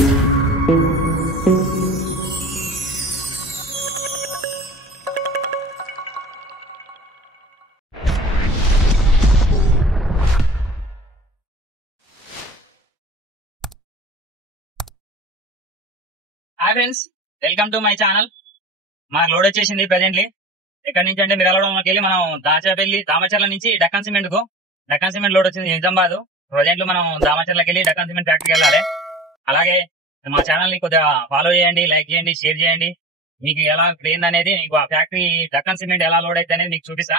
Hi friends, welcome to my channel. మా load వచ్చేసింది presently. ఎక్కడి నుంచి అంటే మిర్యాలగూడెంకి వెళ్ళి మనం దామచర్ల నుంచి డక్కన్ సిమెంట్ లోడ్ వచ్చింది నిజామాబాద్. ప్రజెంట్ మనం దామచర్లకి వెళ్ళి డక్కన్ సిమెంట్ ఫ్యాక్టరీకి వెళ్ళాలి. అలాగే మా ఛానల్ ని కొద్దిగా ఫాలో చేయండి, లైక్ చేయండి, షేర్ చేయండి. మీకు ఎలా ఏంది అనేది, మీకు ఆ ఫ్యాక్టరీ డక్కన్ సిమెంట్ ఎలా లోడ్ అయితే అనేది మీకు చూపిస్తా.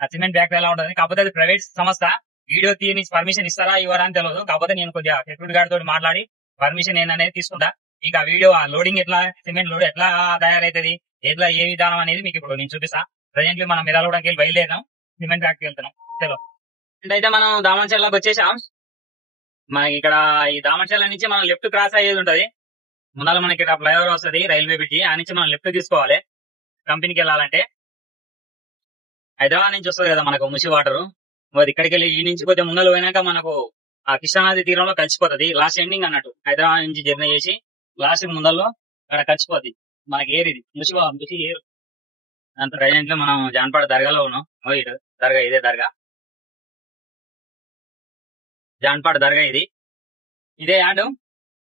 ఆ సిమెంట్ ఫ్యాక్టరీ ఎలా ఉంటుంది, కాకపోతే అది ప్రైవేట్ సంస్థ. వీడియో తీయని పర్మిషన్ ఇస్తారా ఇవ్వరా అని తెలియదు. కాకపోతే నేను కొద్దిగా సెక్యూరిటీ గార్డ్ తోటి మాట్లాడి పర్మిషన్ ఏందనేది తీసుకుంటా. ఇక వీడియో లోడింగ్ ఎట్లా, సిమెంట్ లోడ్ ఎట్లా తయారైతుంది, ఎట్లా ఏ విధానం అనేది మీకు ఇప్పుడు నేను చూపిస్తా. ప్రజెంట్లీ మనం మిర్యాలగూడెంకి వెళ్ళి బయలుదేరాం, సిమెంట్ ఫ్యాక్టరీ వెళ్తున్నాం. చలో, అయితే మనం దామచర్లకు వచ్చేసాం. మనకి ఇక్కడ ఈ దామచర్ల నుంచి మనం లెఫ్ట్ క్రాస్ అయ్యేది ఉంటది. ముందర మనకి ఇక్కడ ఫ్లైఓవర్ వస్తుంది, రైల్వే బ్రిడ్జి. ఆ నుంచి మనం లెఫ్ట్ తీసుకోవాలి కంపెనీకి వెళ్ళాలంటే. హైదరాబాద్ నుంచి వస్తుంది కదా మనకు ముసి వాటర్. మరి ఇక్కడికి వెళ్ళి ఈ నుంచి కొద్దిగా ముందర పోయినాక మనకు ఆ కృష్ణానది తీరంలో కలిసిపోతుంది. లాస్ట్ ఎండింగ్ అన్నట్టు హైదరాబాద్ నుంచి జర్నీ చేసి లాస్ట్ ముందరలో అక్కడ కలిసిపోద్ది మనకి ఏర్. ఇది ముసి ఏరు. అంత ప్రజెంట్ లో మనం జాన్పాడ దర్గాలో ఉన్నాం. ఇటు దర్గా, ఇదే దర్గా, జాన్పాడ దర్గా. ఇదే యాడ్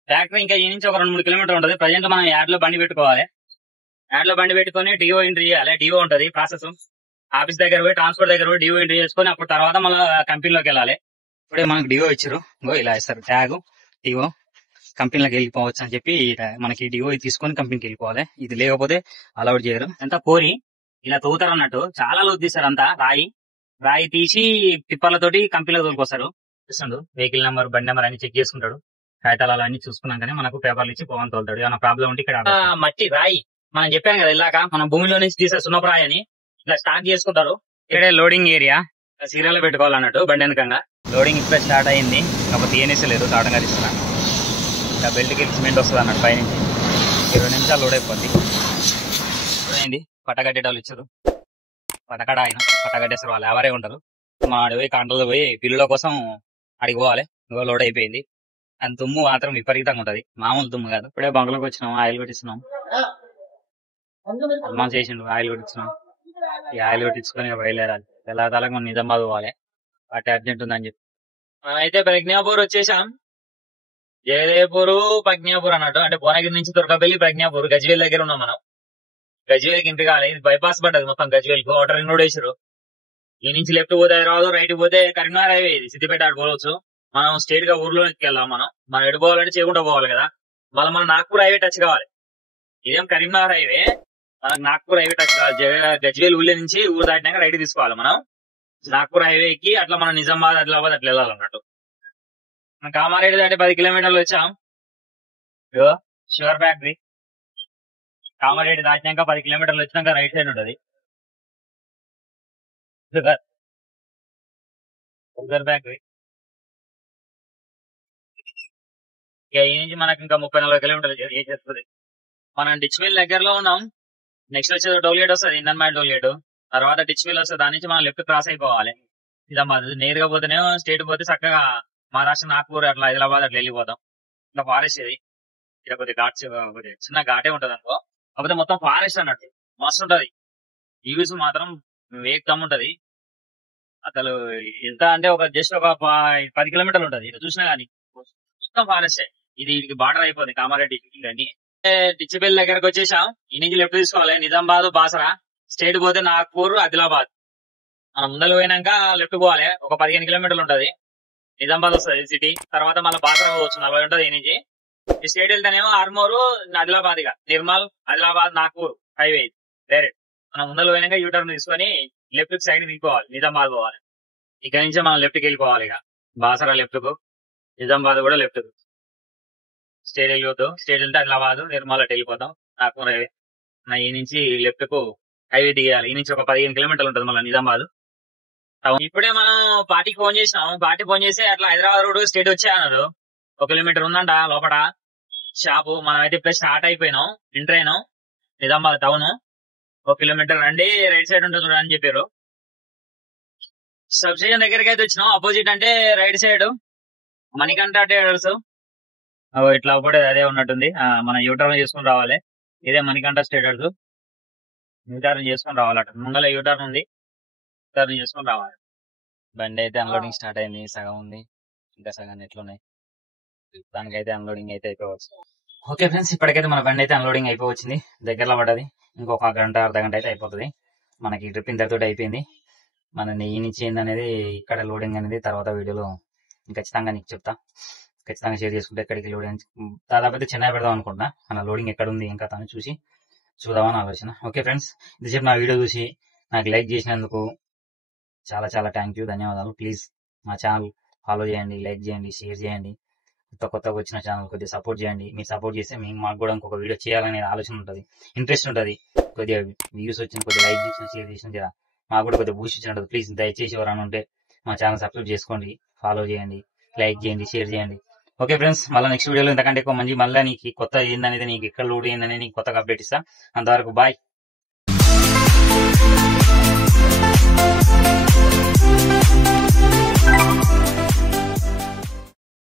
ఫ్యాక్టరీ. ఇంకా ఈ నుంచి ఒక 2-3 కిలోమీటర్లు ఉంటుంది. ప్రజెంట్ మనం యాడ్ లో బండి పెట్టుకోవాలి. యాడ్ లో బండి పెట్టుకుని డిఓ ఎంట్రీ చేయాలి. డిఓ ఉంటది ప్రాసెస్. ఆఫీస్ దగ్గర పోయి, ట్రాన్స్పోర్ట్ దగ్గర పోయి డిఓ ఎంట్రీ చేసుకుని అప్పుడు తర్వాత మళ్ళీ కంపెనీలోకి వెళ్ళాలి. ఇప్పుడే మనకు డిఓ ఇచ్చారు, ఇలా ఇస్తారు ట్యాగ్. డిఓ కంపెనీలోకి వెళ్ళిపోవచ్చు అని చెప్పి మనకి డిఓ తీసుకొని కంపెనీకి వెళ్ళిపోవాలి. ఇది లేకపోతే అలౌడ్ చేయరు. అంతా కోరి ఇలా తవ్వుతారు అన్నట్టు. చాలా లోతు తీస్తారు. అంతా రాయి తీసి టిప్పర్లతోటి కంపెనీలో తోలుకొస్తారు. ఇస్తుండు వెహికల్ నెంబర్, బండి నెంబర్ అన్ని చెక్ చేసుకుంటాడు. కాగితాలు అన్ని చూసుకున్నాకనే మనకు పేపర్లు ఇచ్చి పవన్ తోలుతాడు. ఏమైనా ప్రాబ్లం ఉంటే ఇక్కడ మట్టి రాయి మనం చెప్పాం కదా ఇలాక మనం భూమిలో నుంచి తీసే సున్నపు అని ఇట్లా స్టార్ట్ చేసుకుంటారు. ఇక్కడే లోడింగ్ ఏరియా, సీరియల్ పెట్టుకోవాలన్నట్టు బండి వెనకంగా. లోడింగ్ ఇప్పుడే స్టార్ట్ అయింది, కాకపోతే ఏనేసలేదు, తాటం కరిస్తున్నాను. ఇంకా బెల్ట్కి వెళ్ళి సిమెంట్ వస్తుంది అన్నట్టు పైనుంచి. 20 నిమిషాలు లోడ్ అయిపోద్ది. అయింది. పట్టగట్టేటోళ్ళు ఇచ్చారు. పట్టకడ ఆయన పట్టగట్టేస్తారు, వాళ్ళు ఎవరే ఉంటారు. మా పోయి కాంటల్లో పోయి బిల్లుల కోసం అడిగి పోవాలి. లోడ్ అయిపోయింది. అంత తుమ్ము మాత్రం విపరీతంగా ఉంటది, మామూలు తుమ్ము కాదు. ఇప్పుడే బంగ్లోకి వచ్చినాం, ఆయిల్ కొట్టిస్తున్నాం. అమ్మ చేసిండు, ఆయిల్ కొట్టిస్తున్నాం. ఈ ఆయిల్ కొట్టించుకొని బయలుదేరాలి. తెల్లదాలకు మనం నిజామాబాద్ పోవాలి, అటు అర్జెంట్ ఉందని చెప్పి. మనమైతే ప్రజ్ఞాపూర్ వచ్చేసాం. జయదేపూర్, ప్రజ్ఞాపూర్ అన్నట్టు. అంటే భువనగిరి నుంచి తుర్కపల్లి, ప్రజ్ఞాపూర్, గజ్వేల్ దగ్గర ఉన్నాం మనం. గజ్వేల్కి ఇంటి కావాలి. ఇది బైపాస్ పడ్డది మొత్తం గజ్వేల్కి. వాటర్ రింగ్ రోడ్ వేసారు. ఈ నుంచి లెఫ్ట్ పోతే హైదరాబాద్, రైట్ పోతే కరీంనగర్ హైవే. ఇది సిద్దిపేట ఆడు పోవచ్చు. మనం స్ట్రేట్ గా ఊర్లోకి వెళ్ళాం. మనం ఎటు పోవాలంటే చేయకుండా పోవాలి కదా. మళ్ళీ మనం నాగ్పూర్ హైవే టచ్ కావాలి. ఇదేం కరీంనగర్ హైవే, మనకు నాగ్పూర్ హైవే టచ్ కావాలి. గజ్వేల్ ఊళ్ళో నుంచి ఊరు దాటినాక రైట్ తీసుకోవాలి మనం. నాగ్పూర్ హైవే ఎక్కి అట్లా మనం నిజామాబాద్, ఆదిలాబాద్ అట్లా వెళ్ళాలన్నట్టు. కామారెడ్డి దాటి 10 కిలోమీటర్లు వచ్చాం. Sugar factory. కామారెడ్డి దాటినాక 10 కిలోమీటర్లు వచ్చినాక రైట్ సైడ్ ఉంటది షుగర్ ఫ్యాక్టరీ. ఇక ఈ నుంచి మనకి ఇంకా 30-40 కిలోమీటర్లు చేసేస్తుంది. మనం డిచ్మిల్ దగ్గరలో ఉన్నాం. నెక్స్ట్ వచ్చేది టోల్గేట్ వస్తుంది, ఇండన్మాడ్ టోల్గేట్. తర్వాత డిచ్మిల్ వస్తుంది, దాని నుంచి మనం లెఫ్ట్ క్రాస్ అయిపోవాలి. నిజామాబాద్ నేరుగా పోతేనేమో స్టేట్ పోతే చక్కగా మహారాష్ట్ర, నాగ్పూర్ అట్లా హైదరాబాద్ అట్లా వెళ్ళిపోతాం. ఇట్లా ఫారెస్ట్ ఇది. ఇక్కడ కొద్దిగా ఘాట్, చిన్న ఘాటే ఉంటది అనుకో. కాకపోతే మొత్తం ఫారెస్ట్ అన్నట్టు మస్తు ఉంటది. ఈ వ్యూస్ మాత్రం వేగం ఉంటది అసలు. ఎంత అంటే జస్ట్ ఒక 10 కిలోమీటర్లు ఉంటది. ఇటు చూసినా గానీ మొత్తం ఫారెస్టే. ఇది బార్డర్ అయిపోతుంది కామారెడ్డి. ఇవన్నీ డిచ్చిబెల్ దగ్గరకు వచ్చేసాం. ఈ నుంచి లెఫ్ట్ తీసుకోవాలి, నిజామాబాద్, బాసరా. స్టేట్ పోతే నాగ్పూర్, ఆదిలాబాద్. మనం ముందర పోయినాక లెఫ్ట్ పోవాలి. ఒక 15 కిలోమీటర్లు ఉంటది. నిజామాబాద్ వస్తుంది సిటీ. తర్వాత మళ్ళీ బాసరా పోవచ్చు, 40 ఉంటది. ఈ నుంచి ఈ స్టేట్ వెళ్తేనేమో ఆర్మూరు, ఆదిలాబాద్, ఇక నిర్మల్, ఆదిలాబాద్, నాగ్పూర్ హైవే డైరెక్ట్. మనం ముందర పోయినాక యూటర్న్ తీసుకొని లెఫ్ట్ సైడ్ తీసుకోవాలి, నిజామాబాద్ పోవాలి. ఇక్కడ నుంచి మనం లెఫ్ట్ కి వెళ్ళిపోవాలి. ఇక బాసరా లెఫ్ట్ కు, నిజామాబాద్ కూడా లెఫ్ట్ కు. స్టేట్ వెళ్ళిపోతాం. స్టేట్ వెళ్తే ఆదిలాబాద్, నిర్మల్ అటు వెళ్ళిపోతాం. నాగ్పూర్ హైవే. ఈ నుంచి లెఫ్ట్ కు హైవే దిగేయాలి. ఈ నుంచి ఒక 15 కిలోమీటర్లు ఉంటుంది మళ్ళీ నిజామాబాద్. ఇప్పుడే మనం పార్టీకి ఫోన్ చేసినాం. పార్టీ ఫోన్ చేసి అట్లా హైదరాబాద్ రోడ్ స్టేట్ వచ్చే అన్నారు. 1 కిలోమీటర్ ఉందంట లోపల షాపు. మనం అయితే ఇప్పుడు స్టార్ట్ అయిపోయినాం. ఎంటర్ అయినాం నిజామాబాద్ టౌన్. 1 కిలోమీటర్ రండి, రైట్ సైడ్ ఉంటుంది అని చెప్పారు. సబ్ స్టేషన్ దగ్గరికి అయితే వచ్చినాం. అపోజిట్ అంటే రైట్ సైడ్ మణికంఠ ట్రేడర్స్. ఇట్లా కూడా అదే ఉన్నట్టుంది. మన యూటర్న్ చేసుకుని రావాలి. ఇదే మణికంఠ స్టేటర్స్. యూటర్న్ చేసుకుని రావాలట. ముంగల యూటర్న్ ఉంది, యూటర్న్ చేసుకుని రావాలి. బండి అయితే అన్లోడింగ్ స్టార్ట్ అయింది, సగం ఉంది, ఇంకా సగం ఎట్లున్నాయి. దానికైతే అన్లోడింగ్ అయితే అయిపోవచ్చు. ఓకే ఫ్రెండ్స్, ఇప్పటికైతే మన బండి అయితే అన్లోడింగ్ అయిపోవచ్చింది, దగ్గరలో పడ్డది. ఇంకొక గంట అర్ధ గంట అయితే అయిపోతుంది. మనకి ట్రిప్ ఇంతటితో అయిపోయింది. మన నెయ్యి నుంచి ఏందనేది ఇక్కడ లోడింగ్ అనేది తర్వాత వీడియోలో ఖచ్చితంగా నీకు చెప్తా. ఖచ్చితంగా షేర్ చేసుకుంటే ఎక్కడికి లోడింగ్ దాదాపు అయితే చెన్నై పెడదాం అనుకుంటున్నా. మన లోడింగ్ ఎక్కడ ఉంది ఇంకా తను చూసి చూద్దామని ఆలోచన. ఓకే ఫ్రెండ్స్, ఇంతసేపు నా వీడియో చూసి నాకు లైక్ చేసినందుకు చాలా చాలా థ్యాంక్ యూ, ధన్యవాదాలు. ప్లీజ్ మా ఛానల్ ఫాలో చేయండి, లైక్ చేయండి, షేర్ చేయండి. కొత్తగా వచ్చిన ఛానల్ కొద్దిగా సపోర్ట్ చేయండి. మీరు సపోర్ట్ చేస్తే మాకు కూడా ఇంకొక వీడియో చేయాలనే ఆలోచన ఉంటుంది, ఇంట్రెస్ట్ ఉంటుంది. కొద్దిగా వ్యూస్ వచ్చిన, కొద్దిగా లైక్ చేసిన, షేర్ చేసిన మాకు కూడా కొద్దిగా బూస్ట్ ఇచ్చినట్టు. ప్లీజ్ దయచేసి ఎవరైనా ఉంటే మా ఛానల్ సబ్స్క్రైబ్ చేసుకోండి, ఫాలో చేయండి, లైక్ చేయండి, షేర్ చేయండి. ఓకే ఫ్రెండ్స్, మళ్ళీ నెక్స్ట్ వీడియోలో ఇంతకంటే ఎక్కువ మంచి మళ్ళీ నీకు కొత్త ఏందనేది, నీకు ఎక్కడ లోడ్ ఏందనేది నీకు కొత్తగా అప్డేట్ ఇస్తా. అంతవరకు బాయ్.